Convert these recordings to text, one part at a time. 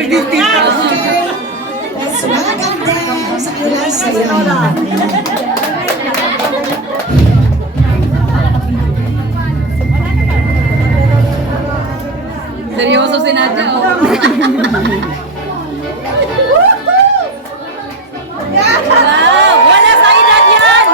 Let's welcome them sa kanilang sayaw. Seryoso si Nadia, oh. Wow! Wala sa edad yan!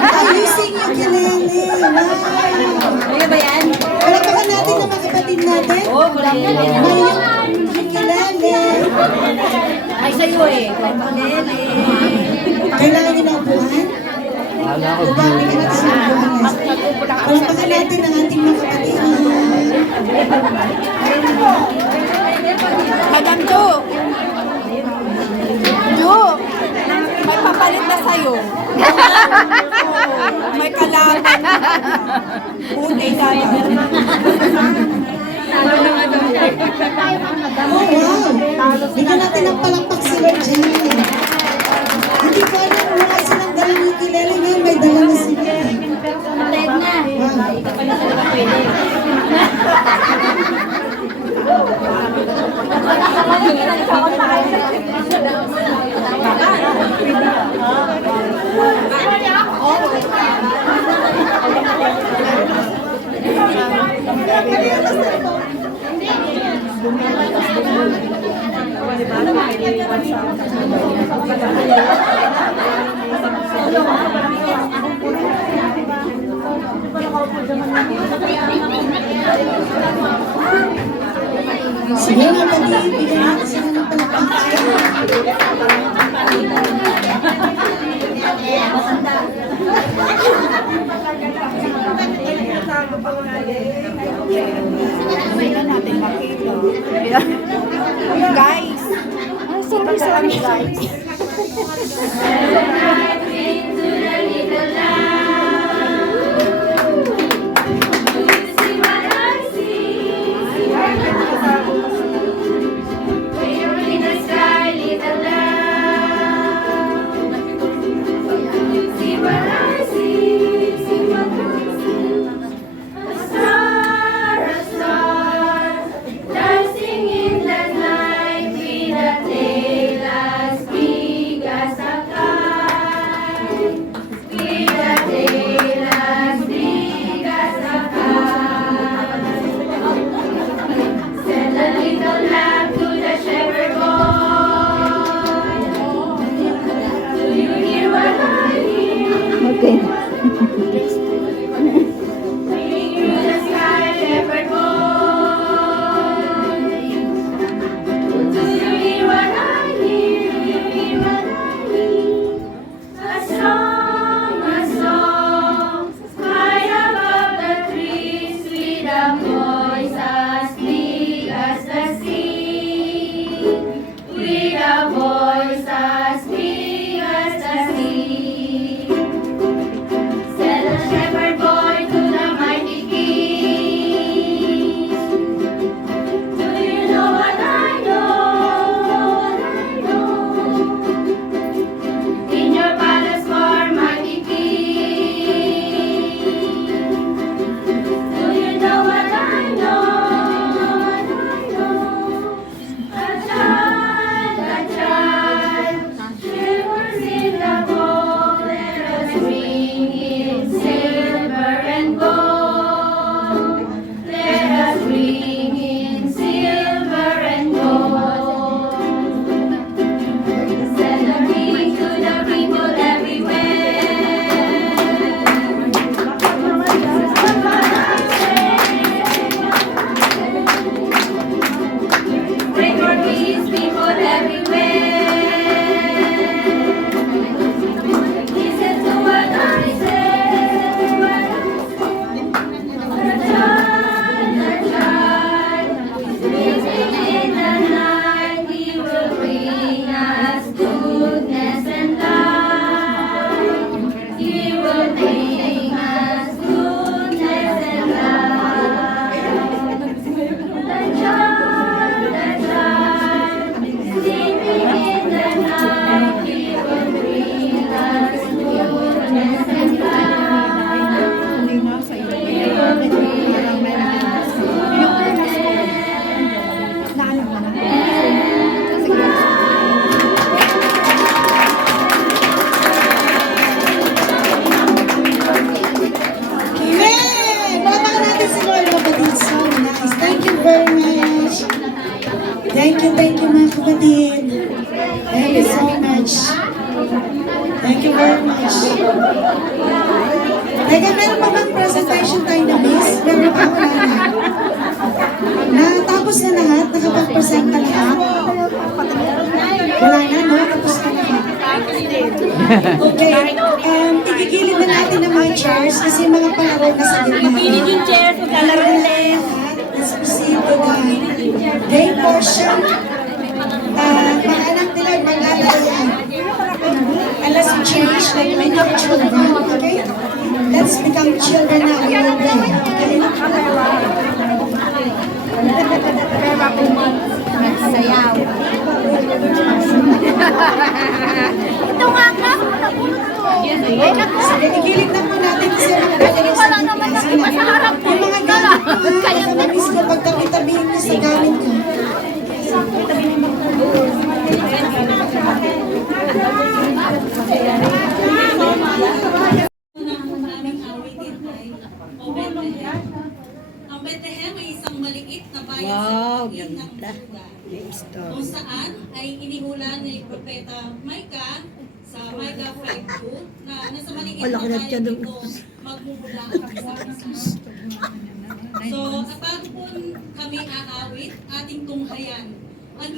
Ayusin yung ukulele. Wow. Ano ba yan? Palakpakan natin ang mga kapatid natin. Oh, ukulele. May ukulele. Ay, sa'yo eh. Ukulele. Kailangan niyo ng upuan? Upuan niyo natin sa upuan. Palakpakan natin ang ating mga kapatid. Madam Jo! Jo! May papalit na sa'yo. May kalaban. Buti na yan. Oh, wow. Bigyan natin ng palakpak si Virgin. Hindi ko alam wala silang dalang ukulele ngayon. May dala na sila. Ted na. Wow. Ito pa na talaga pwede. Ano Sige na, pati bigyan natin sila ng palakpakan. Hindi natin makita. Guys! Sorry, guys. Thank you mga kapatid. Thank you so much. Thank you very much. Teka, meron pa bang presentation tayo na miss? Meron pa wala na. Natapos na lahat? Nakapag-present ka lahat? Wala na, no? Tapos na lahat. Okay. Igigilid na natin ang mga chairs kasi mga palaro na sa gitna. Pilit yung chairs, maglalaro ulit. Let's proceed to the game portion. Mga anak nila maglalaro yan. And let's change like we are children, okay? Let's become children now. We will play, okay? Sayaw. Ito nga ka, nabulot ko. Sige, igilid na po natin kasi Wala naman na sa harap ko. yung mga gamit ko, kaya mabis ko pagtabi-tabihin ko sa gamit ko. Ang Bethlehem ay isang maliit na bayan sa paligid ng Juda, kung saan ay inihula ni Propeta Micah sa Mega 5 na nasa maliit Wala na ka na tayo dyan, dito magmumula ang isa-isa. So, at bago po kami aawit, ating tunghayan ang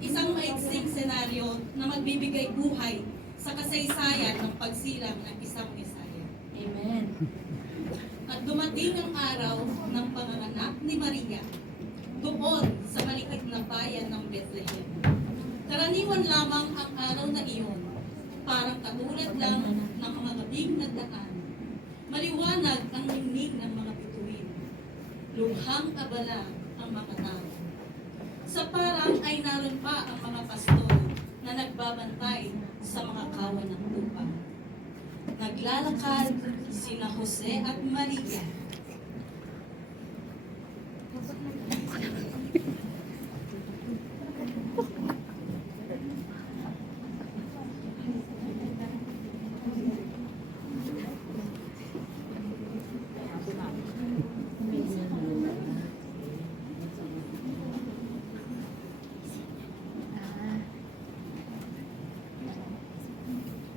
isang maiksing senaryo na magbibigay buhay sa kasaysayan ng pagsilang ng isang Mesaya. Amen. At dumating ang araw ng panganganak ni Maria doon sa maliit na bayan ng Bethlehem. Karaniwan lamang ang araw na iyon, parang katulad lang ng mga gabing nagdaan. Maliwanag ang ningning ng mga bituin. Lubhang abala ang mga tao. Sa parang ay naroon pa ang mga pastor na nagbabantay sa mga kawan ng lupa. Naglalakad sina Jose at Maria.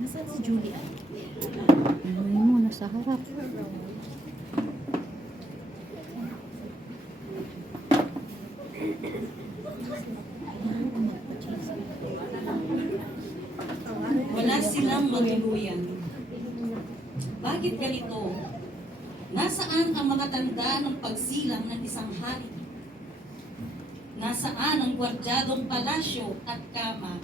Nasaan si Julie? Ano mo, nasa harap. Wala silang maguluyan. Bakit ganito? Nasaan ang mga tanda ng pagsilang ng isang hari? Nasaan ang gwardyadong palasyo at kama?